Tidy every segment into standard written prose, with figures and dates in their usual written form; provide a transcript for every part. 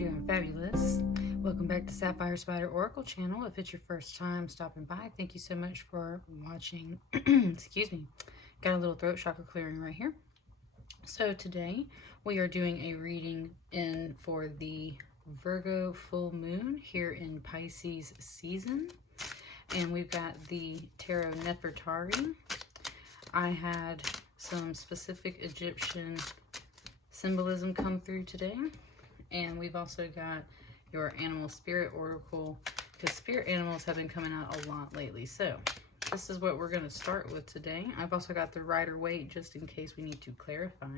doing fabulous. Welcome back to Sapphire Spider Oracle channel. If it's your first time stopping by, thank you so much for watching. Excuse me. Got a little throat chakra clearing right here. So today we are doing a reading in for the Virgo full moon here in Pisces season. And we've got the Tarot Nefertari. I had some specific Egyptian symbolism come through today. And we've also got your animal spirit oracle, because spirit animals have been coming out a lot lately. So this is what we're going to start with today. I've also got the Rider-Waite just in case we need to clarify.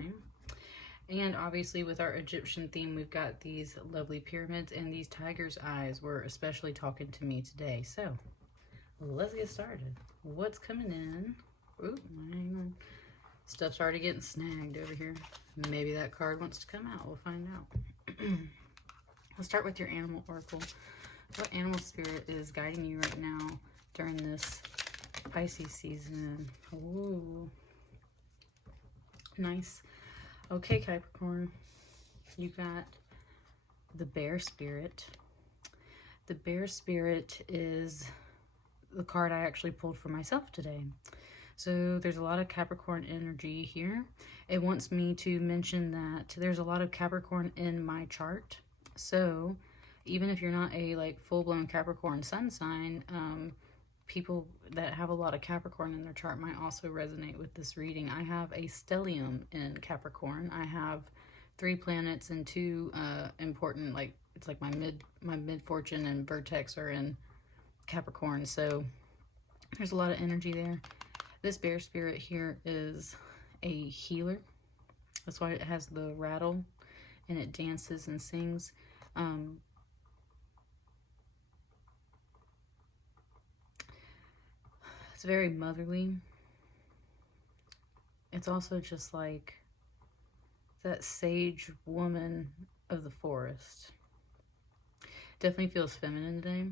And obviously with our Egyptian theme, we've got these lovely pyramids, and these tiger's eyes were especially talking to me today. So let's get started. What's coming in? Ooh, stuff's already getting snagged over here. Maybe that card wants to come out. We'll find out. Let's start with your animal oracle. What animal spirit is guiding you right now during this Pisces season? Ooh, nice. Okay, Capricorn, you got the bear spirit. The bear spirit is the card I actually pulled for myself today. So there's a lot of Capricorn energy here. It wants me to mention that there's a lot of Capricorn in my chart. So even if you're not a full-blown Capricorn sun sign, people that have a lot of Capricorn in their chart might also resonate with this reading. I have a stellium in Capricorn. I have 3 planets and 2 important, it's like my mid-fortune and vertex are in Capricorn. So there's a lot of energy there. This bear spirit here is a healer. That's why it has the rattle and it dances and sings. It's very motherly. It's also just like that sage woman of the forest. Definitely feels feminine today.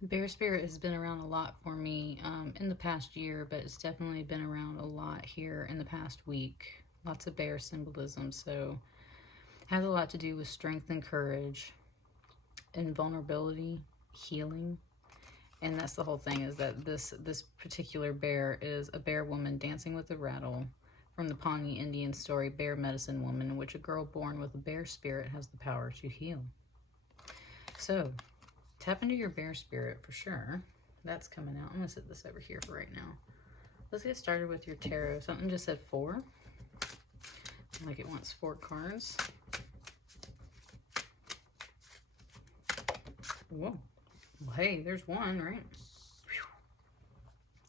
Bear spirit has been around a lot for me in the past year, but it's definitely been around a lot here in the past week. Lots of bear symbolism, so it has a lot to do with strength and courage and vulnerability, healing. And that's the whole thing, is that this particular bear is a bear woman dancing with a rattle from the Pawnee Indian story, Bear Medicine Woman, in which a girl born with a bear spirit has the power to heal. So tap into your bear spirit for sure. That's coming out. I'm going to set this over here for right now. Let's get started with your tarot. Something just said 4. Like it wants 4 cards. Whoa. Well, hey, there's one, right? Whew.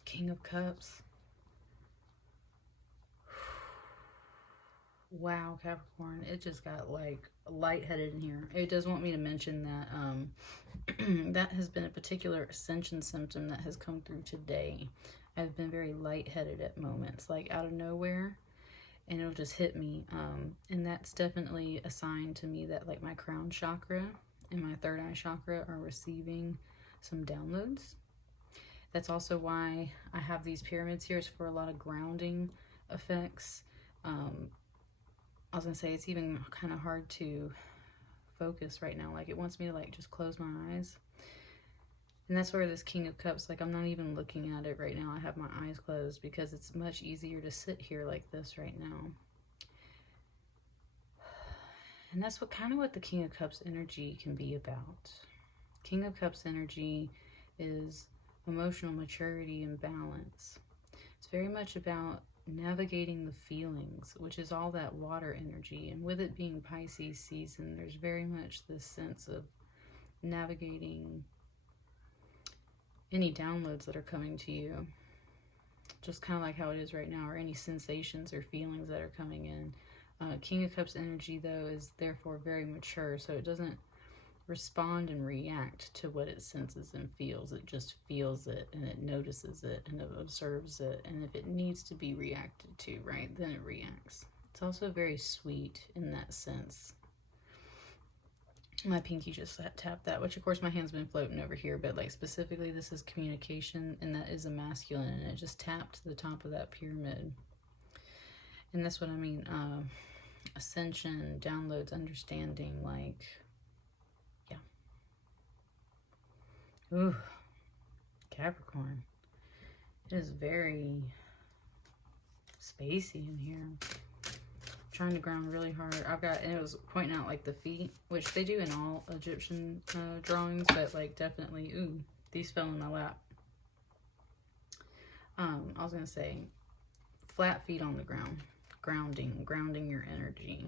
King of Cups. Wow, Capricorn, it just got lightheaded in here. It does want me to mention that that has been a particular ascension symptom that has come through today. I've been very lightheaded at moments, out of nowhere, and it'll just hit me. And that's definitely a sign to me that my crown chakra and my third eye chakra are receiving some downloads. That's also why I have these pyramids here, is for a lot of grounding effects. I was gonna say it's even kind of hard to focus right now. It wants me to just close my eyes. And that's where this King of Cups, I'm not even looking at it right now. I have my eyes closed because it's much easier to sit here like this right now. And that's what the King of Cups energy can be about. King of Cups energy is emotional maturity and balance. It's very much about navigating the feelings, which is all that water energy. And with it being Pisces season, there's very much this sense of navigating any downloads that are coming to you, just kind of like how it is right now, or any sensations or feelings that are coming in. King of Cups energy, though, is therefore very mature, so it doesn't respond and react to what it senses and feels. It just feels it, and it notices it, and it observes it, and if it needs to be reacted to, right, then it reacts. It's also very sweet in that sense. My pinky just tapped that, which of course my hand's been floating over here, but specifically this is communication, and that is a masculine, and it just tapped the top of that pyramid. And that's what I mean. ascension, downloads, understanding, like, yeah. Ooh, Capricorn. It is very spacey in here. Trying to ground really hard. I've got, and it was pointing out like the feet, which they do in all Egyptian drawings, but like definitely, ooh, these fell in my lap. I was gonna say flat feet on the ground, grounding your energy.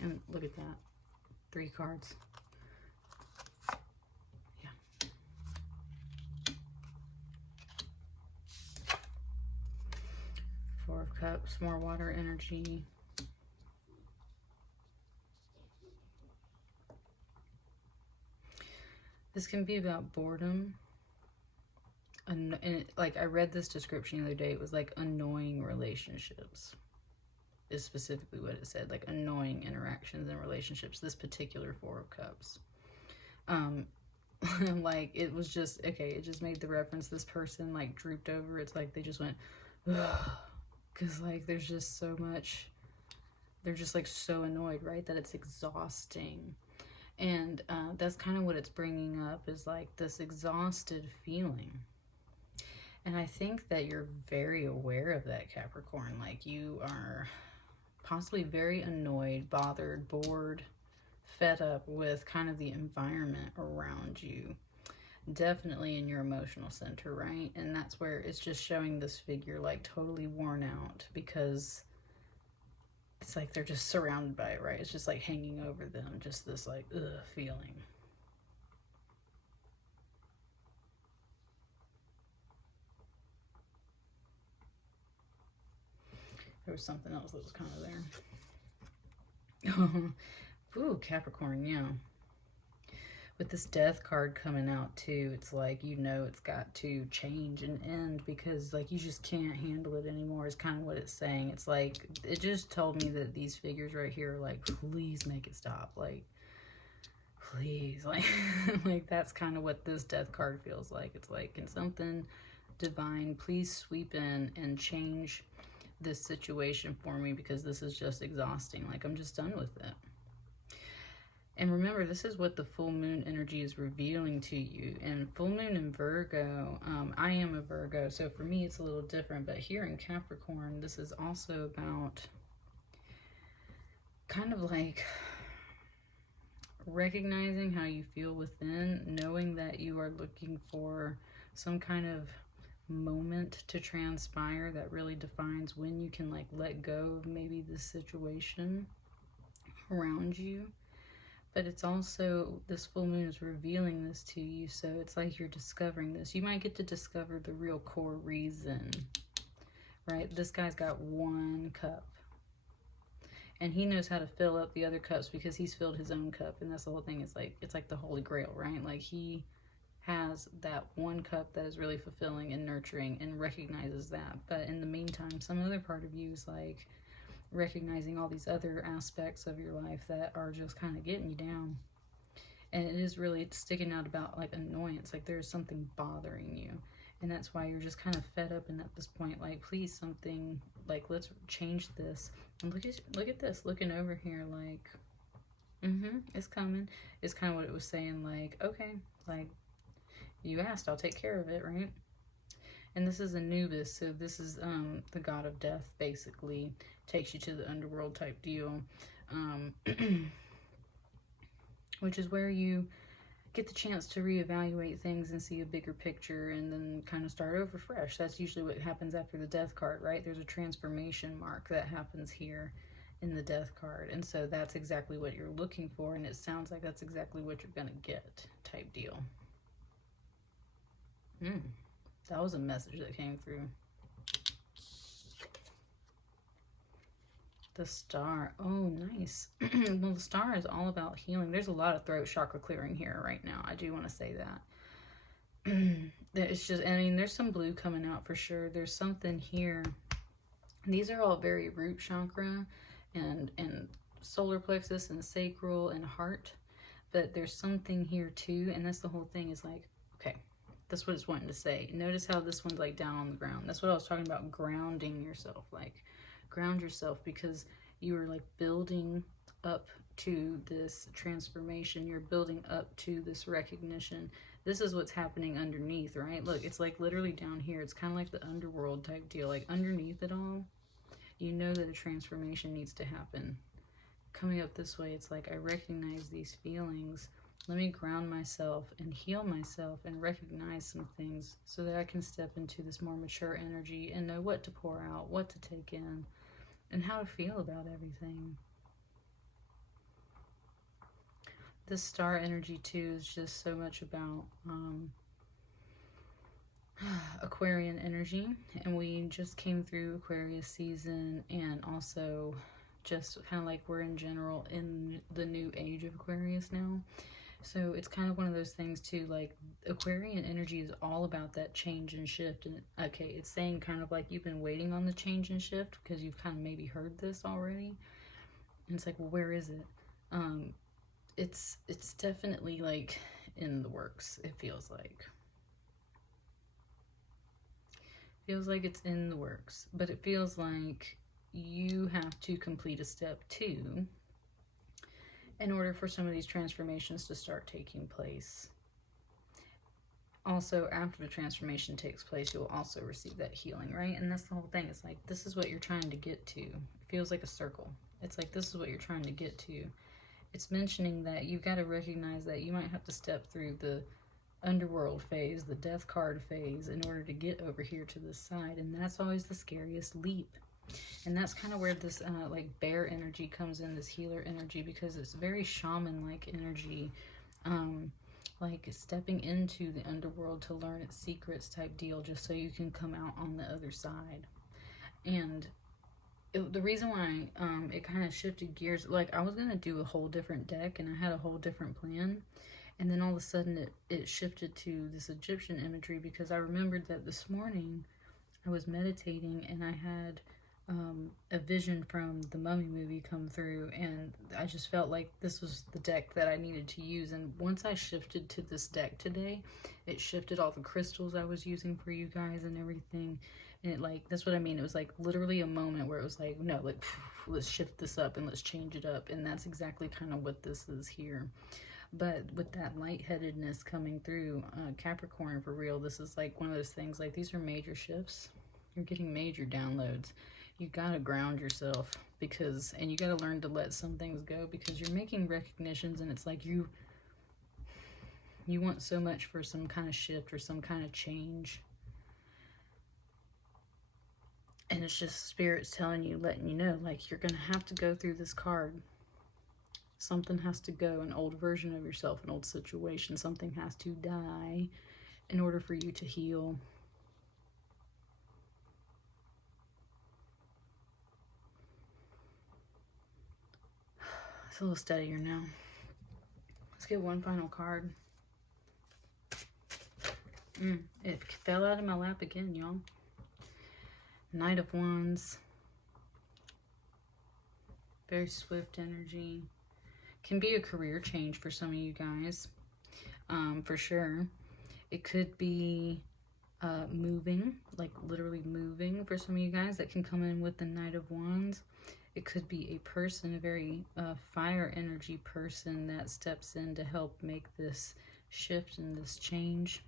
And look at that, 3 cards. Yeah. Four of Cups, more water energy. This can be about boredom. And like I read this description the other day, it was like annoying relationships is specifically what it said, like annoying interactions and relationships, this particular 4 of Cups. Like it was just, okay, it just made the reference, this person like drooped over, it's like they just went, because like there's just so much, they're just like so annoyed, right, that it's exhausting. And that's kind of what it's bringing up, is like this exhausted feeling. And I think that you're very aware of that, Capricorn. Like you are possibly very annoyed, bothered, bored, fed up with kind of the environment around you. Definitely in your emotional center, right? And that's where it's just showing this figure like totally worn out, because it's like they're just surrounded by it, right? It's just like hanging over them, just this like ugh feeling. There was something else that was kind of there. Ooh, Capricorn, yeah. With this Death card coming out too, it's like, you know, it's got to change and end, because like you just can't handle it anymore is kind of what it's saying. It's like, it just told me that these figures right here are like, please make it stop. Like, please, like, like that's kind of what this Death card feels like. It's like, can something divine please sweep in and change this situation for me, because this is just exhausting. Like, I'm just done with it. And remember, this is what the full moon energy is revealing to you. And full moon in Virgo, I am a Virgo, so for me it's a little different. But here in Capricorn, this is also about kind of like recognizing how you feel within, knowing that you are looking for some kind of moment to transpire that really defines when you can like let go of maybe this situation around you. But it's also, this full moon is revealing this to you, so it's like you're discovering this. You might get to discover the real core reason, right? This guy's got 1 cup, and he knows how to fill up the other cups because he's filled his own cup. And that's the whole thing. It's like the Holy Grail, right? Like he has that 1 cup that is really fulfilling and nurturing and recognizes that. But in the meantime, some other part of you is like recognizing all these other aspects of your life that are just kind of getting you down. And it is really sticking out about like annoyance, like there's something bothering you, and that's why you're just kind of fed up. And at this point, like, please, something, like, let's change this. And look at this, looking over here, like, it's coming. It's kind of what it was saying, like, okay, like, you asked, I'll take care of it, right? And this is Anubis, so this is the god of death, basically. Takes you to the underworld type deal, which is where you get the chance to reevaluate things and see a bigger picture, and then kind of start over fresh. That's usually what happens after the Death card, right? There's a transformation mark that happens here in the Death card, and so that's exactly what you're looking for, and it sounds like that's exactly what you're gonna get, type deal. That was a message that came through. The Star. Oh, nice. Well, the Star is all about healing. There's a lot of throat chakra clearing here right now. I do want to say that. It's just, I mean, there's some blue coming out for sure. There's something here. These are all very root chakra and solar plexus and sacral and heart. But there's something here too. And that's the whole thing, is like, okay, that's what it's wanting to say. Notice how this one's like down on the ground. That's what I was talking about, grounding yourself. Like, ground yourself, because you are like building up to this transformation. You're building up to this recognition. This is what's happening underneath, right? Look, it's like literally down here. It's kind of like the underworld type deal. Like underneath it all, you know that a transformation needs to happen. Coming up this way, it's like I recognize these feelings. Let me ground myself and heal myself and recognize some things so that I can step into this more mature energy and know what to pour out, what to take in, and how to feel about everything. This star energy too is just so much about Aquarian energy, and we just came through Aquarius season, and also just kind of like we're in general in the new age of Aquarius now. So it's kind of one of those things too, like Aquarian energy is all about that change and shift. And okay, it's saying kind of like you've been waiting on the change and shift because you've kind of maybe heard this already. And it's like, well, where is it? It's definitely like in the works, it feels like. Feels like it's in the works, but it feels like you have to complete a step 2 in order for some of these transformations to start taking place. Also, after the transformation takes place, you'll also receive that healing, right? And that's the whole thing. It's like, this is what you're trying to get to. It feels like a circle. It's like, this is what you're trying to get to. It's mentioning that you've got to recognize that you might have to step through the underworld phase, the death card phase, in order to get over here to this side. And that's always the scariest leap. And that's kind of where this like bear energy comes in, this healer energy, because it's very shaman-like energy, like stepping into the underworld to learn its secrets type deal, just so you can come out on the other side. And the reason why it kind of shifted gears, like I was going to do a whole different deck and I had a whole different plan, and then all of a sudden it shifted to this Egyptian imagery, because I remembered that this morning I was meditating and I had a vision from the Mummy movie come through, and I just felt like this was the deck that I needed to use. And once I shifted to this deck today, it shifted all the crystals I was using for you guys and everything. And it, like, that's what I mean. It was like literally a moment where it was like, no, like, let's shift this up and let's change it up. And that's exactly kind of what this is here. But with that lightheadedness coming through, Capricorn, for real, this is like one of those things, like these are major shifts. You're getting major downloads. You gotta ground yourself, because, and you gotta learn to let some things go, because you're making recognitions, and it's like you want so much for some kind of shift or some kind of change. And it's just spirits telling you, letting you know, like, you're gonna have to go through this card. Something has to go, an old version of yourself, an old situation, something has to die in order for you to heal. It's a little steadier now. Let's get one final card. It fell out of my lap again, y'all. Knight of Wands. Very swift energy. Can be a career change for some of you guys, for sure. It could be moving, like literally moving for some of you guys. That can come in with the Knight of Wands. It could be a person, a very fire energy person that steps in to help make this shift and this change.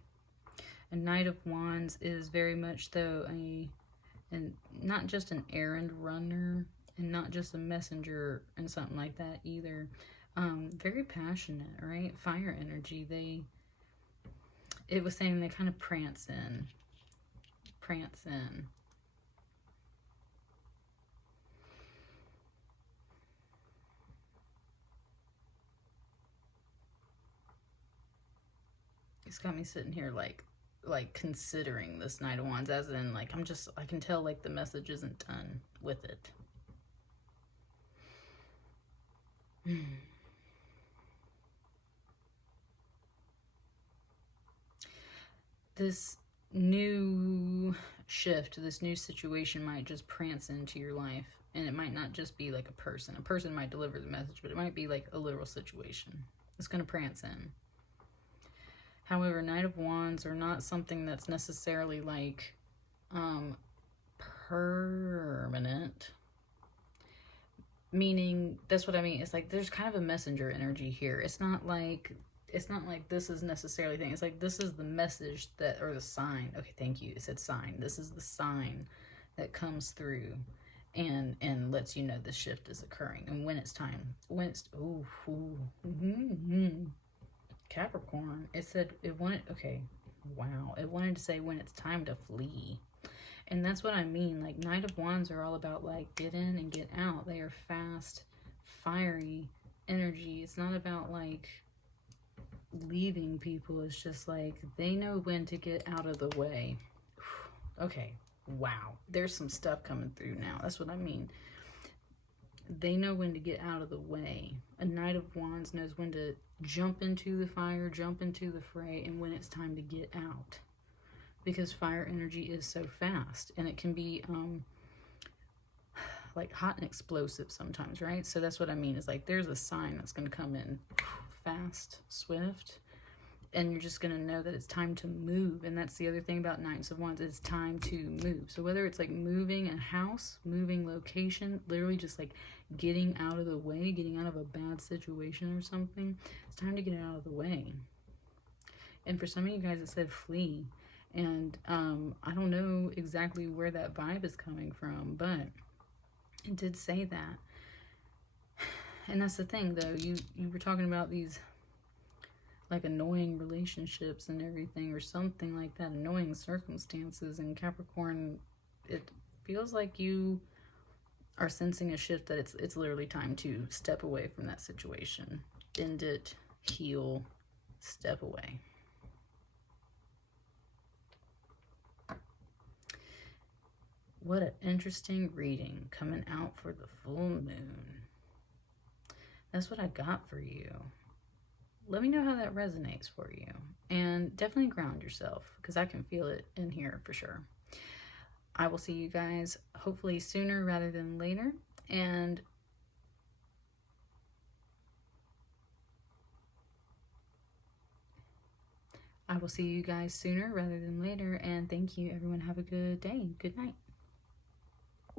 A Knight of Wands is very much, though, and not just an errand runner and not just a messenger and something like that either. Very passionate, right? Fire energy. It was saying they kind of prance in. It's got me sitting here like considering this Knight of Wands, as in like I can tell like the message isn't done with it. This new shift, this new situation might just prance into your life, and it might not just be like a person. A person might deliver the message, but it might be like a literal situation. It's going to prance in. However, Knight of Wands are not something that's necessarily like permanent. Meaning, that's what I mean. It's like there's kind of a messenger energy here. It's not like this is necessarily thing. It's like this is the message that, or the sign. Okay, thank you. It said sign. This is the sign that comes through and lets you know the shift is occurring and when it's time. When it's Capricorn. It said it wanted, okay, wow. It wanted to say when it's time to flee. And that's what I mean. Like, Knight of Wands are all about, like, get in and get out. They are fast, fiery energy. It's not about, like, leaving people. It's just, like, they know when to get out of the way. Okay, wow. There's some stuff coming through now. That's what I mean. They know when to get out of the way. A Knight of Wands knows when to jump into the fire, jump into the fray, and when it's time to get out. Because fire energy is so fast, and it can be like hot and explosive sometimes, right? So that's what I mean, is like there's a sign that's going to come in fast, swift, and you're just going to know that it's time to move. And that's the other thing about Knights of Wands, it's time to move. So whether it's like moving a house, moving location, literally just like getting out of the way, getting out of a bad situation or something, it's time to get out of the way. And for some of you guys, it said flee. And I don't know exactly where that vibe is coming from, but it did say that. And that's the thing, though. You were talking about these, like, annoying relationships and everything, or something like that, annoying circumstances. And Capricorn, it feels like you are sensing a shift, that it's literally time to step away from that situation. End it, heal, step away. What an interesting reading coming out for the full moon. That's what I got for you. Let me know how that resonates for you. And definitely ground yourself, because I can feel it in here for sure. I will see you guys hopefully sooner rather than later. And I will see you guys sooner rather than later. And thank you, everyone. Have a good day. Good night.